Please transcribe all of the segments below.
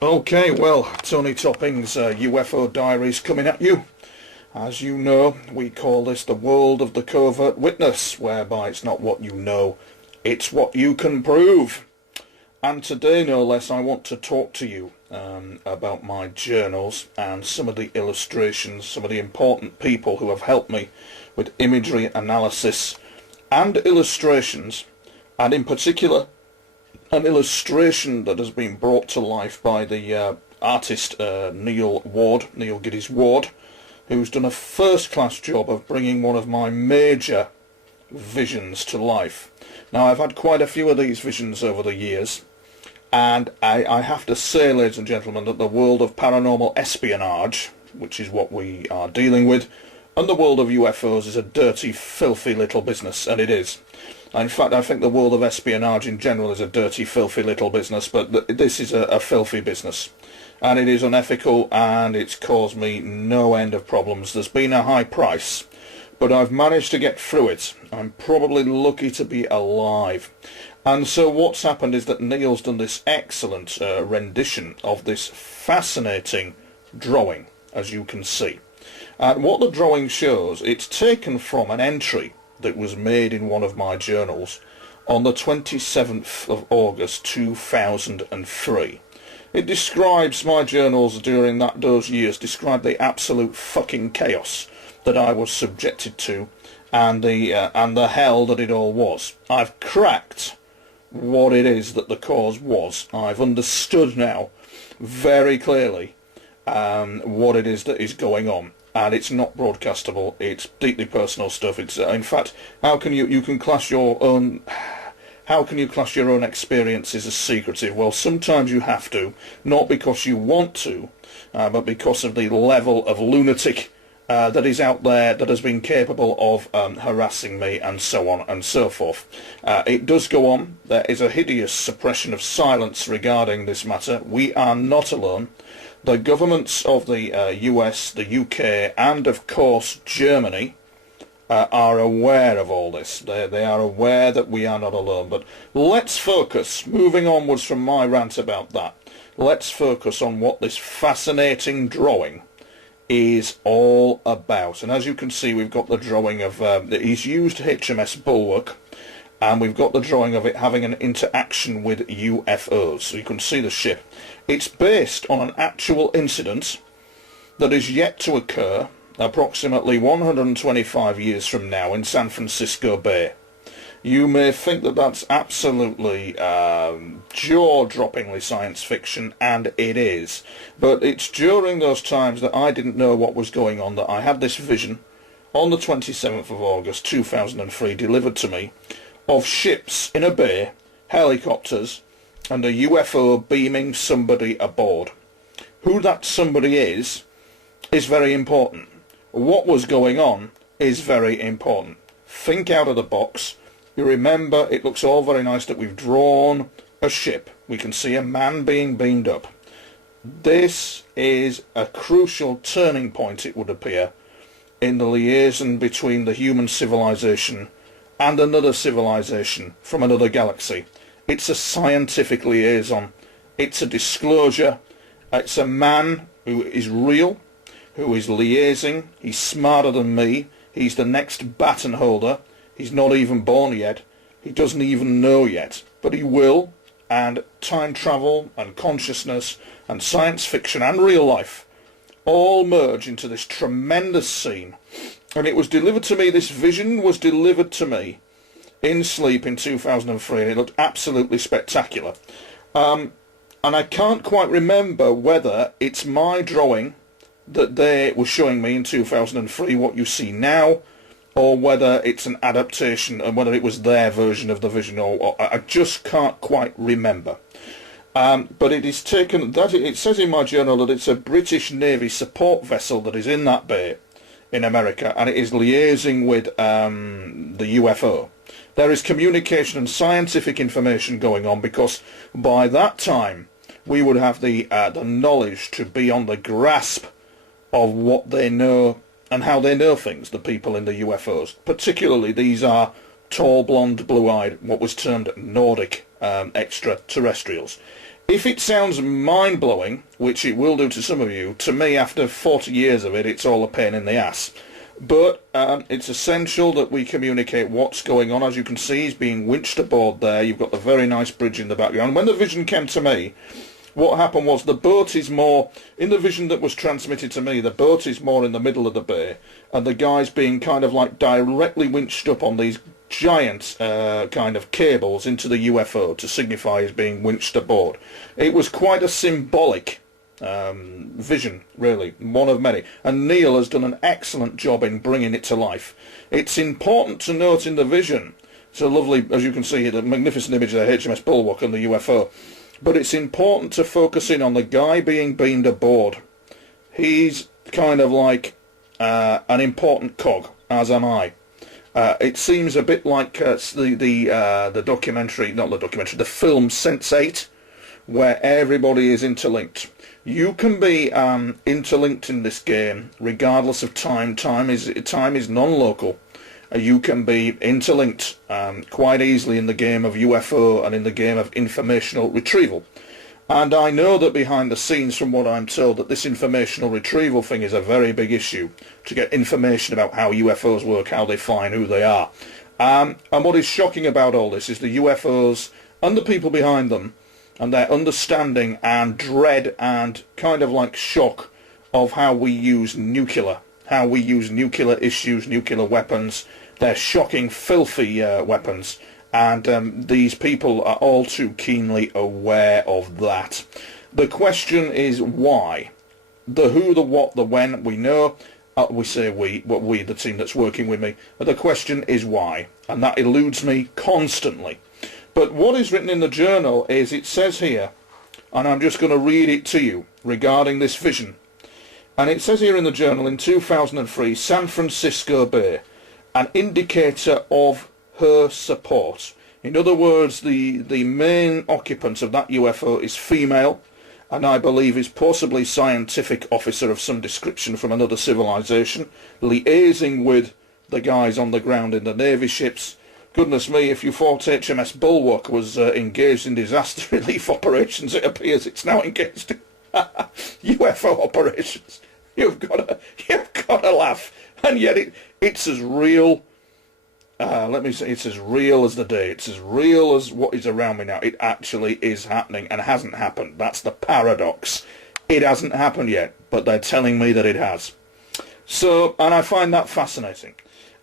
Okay, well, Tony Topping's UFO Diaries coming at you. As you know, we call this the world of the covert witness, whereby it's not what you know, it's what you can prove. And today, no less, I want to talk to you about my journals and some of the illustrations, some of the important people who have helped me with imagery analysis and illustrations, and in particular an illustration that has been brought to life by the artist Neil Geddes Ward, who's done a first-class job of bringing one of my major visions to life. Now, I've had quite a few of these visions over the years, and I have to say, ladies and gentlemen, that the world of paranormal espionage, which is what we are dealing with, and the world of UFOs is a dirty, filthy little business, and it is. In fact, I think the world of espionage in general is a dirty, filthy little business, but this is a filthy business. And it is unethical, and it's caused me no end of problems. There's been a high price, but I've managed to get through it. I'm probably lucky to be alive. And so what's happened is that Neil's done this excellent rendition of this fascinating drawing, as you can see. And what the drawing shows, it's taken from an entry that was made in one of my journals on the 27th of August 2003. It describes my journals during those years, describe the absolute fucking chaos that I was subjected to, and the hell that it all was. I've cracked what it is that the cause was. I've understood now very clearly what it is that is going on. And it's not broadcastable. It's deeply personal stuff. It's in fact, how can you class your own experiences as secretive? Well, sometimes you have to, not because you want to, but because of the level of lunatic that is out there that has been capable of harassing me, and so on and so forth. It does go on. There is a hideous suppression of silence regarding this matter. We are not alone. The governments of the US, the UK, and of course Germany are aware of all this. They are aware that we are not alone. But let's focus, moving onwards from my rant about that, let's focus on what this fascinating drawing is all about. And as you can see, we've got the drawing of, he's used HMS Bulwark, and we've got the drawing of it having an interaction with UFOs. So you can see the ship. It's based on an actual incident that is yet to occur approximately 125 years from now in San Francisco Bay. You may think that that's absolutely jaw-droppingly science fiction, and it is. But it's during those times that I didn't know what was going on that I had this vision on the 27th of August 2003 delivered to me of ships in a bay, helicopters, and a UFO beaming somebody aboard. Who that somebody is very important. What was going on is very important. Think out of the box. You remember, it looks all very nice that we've drawn a ship. We can see a man being beamed up. This is a crucial turning point, it would appear, in the liaison between the human civilization and another civilization from another galaxy. It's a scientific liaison. It's a disclosure. It's a man who is real, who is liaising. He's smarter than me. He's the next baton holder. He's not even born yet. He doesn't even know yet. But he will. And time travel and consciousness and science fiction and real life all merge into this tremendous scene. And it was delivered to me, this vision was delivered to me in sleep in 2003, and it looked absolutely spectacular. And I can't quite remember whether it's my drawing that they were showing me in 2003, what you see now, or whether it's an adaptation, and whether it was their version of the vision, or I just can't quite remember. But it is taken, it says in my journal that it's a British Navy support vessel that is in that bay in America, and it is liaising with the UFO. There is communication and scientific information going on, because by that time we would have the knowledge to be on the grasp of what they know and how they know things, the people in the UFOs. Particularly, these are tall, blonde, blue-eyed, what was termed Nordic extraterrestrials. If it sounds mind-blowing, which it will do to some of you, to me, after 40 years of it, it's all a pain in the ass. But it's essential that we communicate what's going on. As you can see, he's being winched aboard there. You've got the very nice bridge in the background. When the vision came to me, what happened was the boat is more, in the vision that was transmitted to me, the boat is more in the middle of the bay, and the guy's being kind of like directly winched up on these giant kind of cables into the UFO to signify he's being winched aboard. It was quite a symbolic vision, really, one of many, and Neil has done an excellent job in bringing it to life. It's important to note in the vision, it's a lovely, as you can see, the magnificent image of the HMS Bulwark and the UFO, but it's important to focus in on the guy being beamed aboard. He's kind of like an important cog, as am I. It seems a bit like the documentary, not the documentary, the film Sense8, where everybody is interlinked. You can be interlinked in this game regardless of time. Time is non-local. You can be interlinked quite easily in the game of UFO and in the game of informational retrieval. And I know that behind the scenes, from what I'm told, that this informational retrieval thing is a very big issue, to get information about how UFOs work, how they fly and who they are. And what is shocking about all this is the UFOs and the people behind them, and their understanding and dread and kind of like shock of how we use nuclear issues, nuclear weapons. They're shocking, filthy weapons, and these people are all too keenly aware of that. The question is why? The who, the what, the when, we know. We say we, the team that's working with me. But the question is why, and that eludes me constantly. But what is written in the journal is, it says here, and I'm just going to read it to you regarding this vision. And it says here in the journal, in 2003, San Francisco Bay, an indicator of her support. In other words, the main occupant of that UFO is female, and I believe is possibly scientific officer of some description from another civilization, liaising with the guys on the ground in the Navy ships. Goodness me, if you thought HMS Bulwark was engaged in disaster relief operations, it appears it's now engaged in UFO operations. You've got to laugh, and yet it's as real. Let me say, it's as real as the day. It's as real as what is around me now. It actually is happening and hasn't happened. That's the paradox. It hasn't happened yet, but they're telling me that it has. So, and I find that fascinating.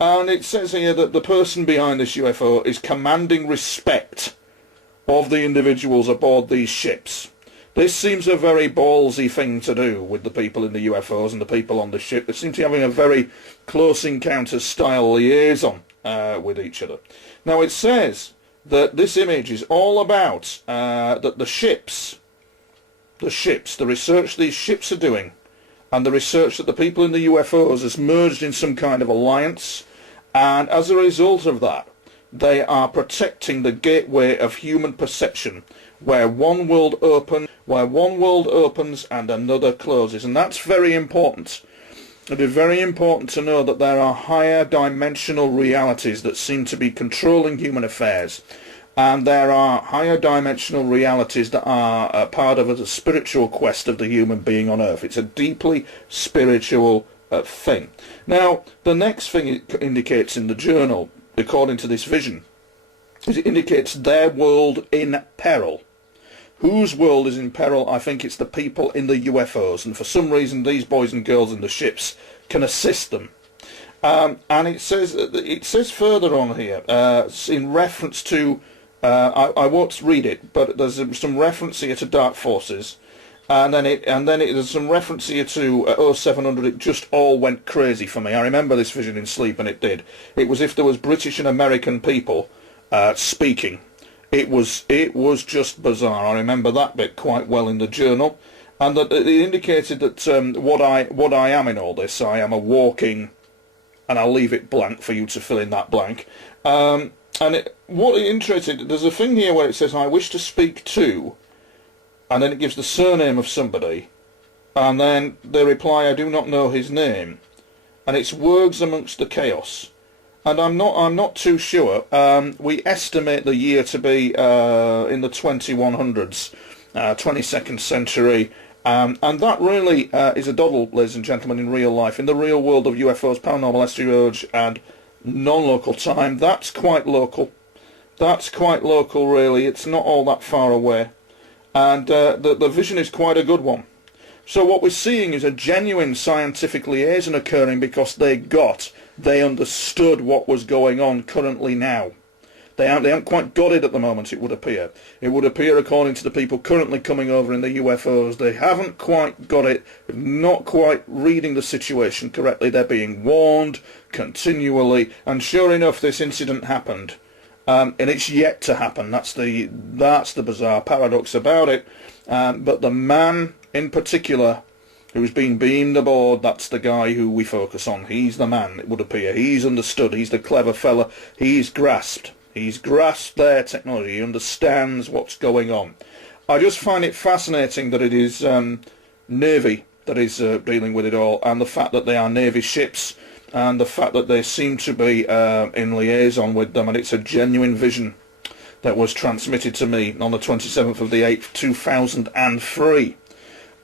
And it says here that the person behind this UFO is commanding respect of the individuals aboard these ships. This seems a very ballsy thing to do with the people in the UFOs and the people on the ship. They seem to be having a very close encounter style liaison with each other. Now it says that this image is all about that the research these ships are doing, and the research that the people in the UFOs has merged in some kind of alliance, and as a result of that, they are protecting the gateway of human perception, where one world opens and another closes. And that's very important. It is very important to know that there are higher dimensional realities that seem to be controlling human affairs, and there are higher dimensional realities that are a part of the spiritual quest of the human being on Earth. It's a deeply spiritual thing. Now, the next thing it indicates in the journal, according to this vision, is it indicates their world in peril. Whose world is in peril? I think it's the people in the UFOs, and for some reason these boys and girls in the ships can assist them. And it says further on here, in reference to, I won't read it, but there's some reference here to dark forces, and then there's some reference here to 0700. It just all went crazy for me. I remember this vision in sleep, and it did. It was if there was British and American people speaking. It was just bizarre. I remember that bit quite well in the journal, and that it indicated that what I am in all this, I am a walking, and I'll leave it blank for you to fill in that blank. What it interested, there's a thing here where it says, "I wish to speak to," and then it gives the surname of somebody, and then they reply, "I do not know his name," and it's words amongst the chaos. And I'm not too sure. We estimate the year to be in the 2100s, 22nd century. And that really is a doddle, ladies and gentlemen, in real life. In the real world of UFOs, paranormal espionage and non-local time, that's quite local. That's quite local, really. It's not all that far away. And the vision is quite a good one. So what we're seeing is a genuine scientific liaison occurring because they understood what was going on currently now. They haven't quite got it at the moment, it would appear. It would appear, according to the people currently coming over in the UFOs, they haven't quite got it, not quite reading the situation correctly. They're being warned continually, and sure enough, this incident happened. And it's yet to happen. That's the bizarre paradox about it. But the man in particular who's been beamed aboard, that's the guy who we focus on. He's the man, it would appear. He's understood. He's the clever fella. He's grasped their technology. He understands what's going on. I just find it fascinating that it is Navy that is dealing with it all, and the fact that they are Navy ships, and the fact that they seem to be in liaison with them, and it's a genuine vision that was transmitted to me on the 27th of the 8th, 2003.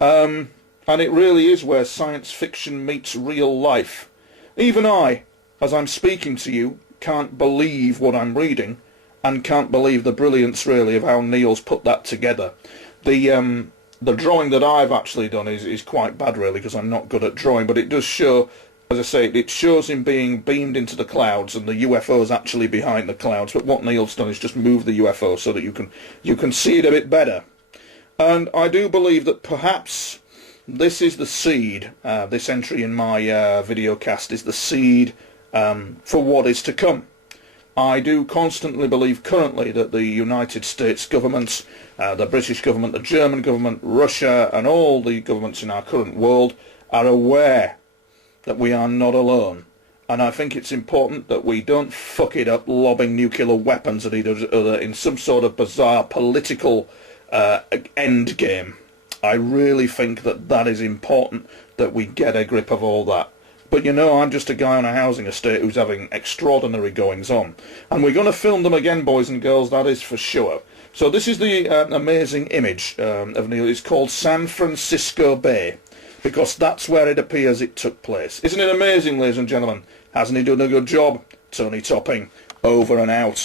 And it really is where science fiction meets real life. Even I, as I'm speaking to you, can't believe what I'm reading, and can't believe the brilliance really of how Neil's put that together. The drawing that I've actually done is quite bad really, because I'm not good at drawing, but it does show, as I say, it shows him being beamed into the clouds and the UFO's actually behind the clouds. But what Neil's done is just move the UFO so that you can see it a bit better. And I do believe that perhaps this is the seed. This entry in my video cast is the seed for what is to come. I do constantly believe currently that the United States government, the British government, the German government, Russia, and all the governments in our current world are aware that we are not alone. And I think it's important that we don't fuck it up lobbing nuclear weapons at each other in some sort of bizarre political end game. I really think that is important, that we get a grip of all that. But you know, I'm just a guy on a housing estate who's having extraordinary goings on. And we're going to film them again, boys and girls, that is for sure. So this is the amazing image of Neil. It's called San Francisco Bay, because that's where it appears it took place. Isn't it amazing, ladies and gentlemen? Hasn't he done a good job? Tony Topping, over and out.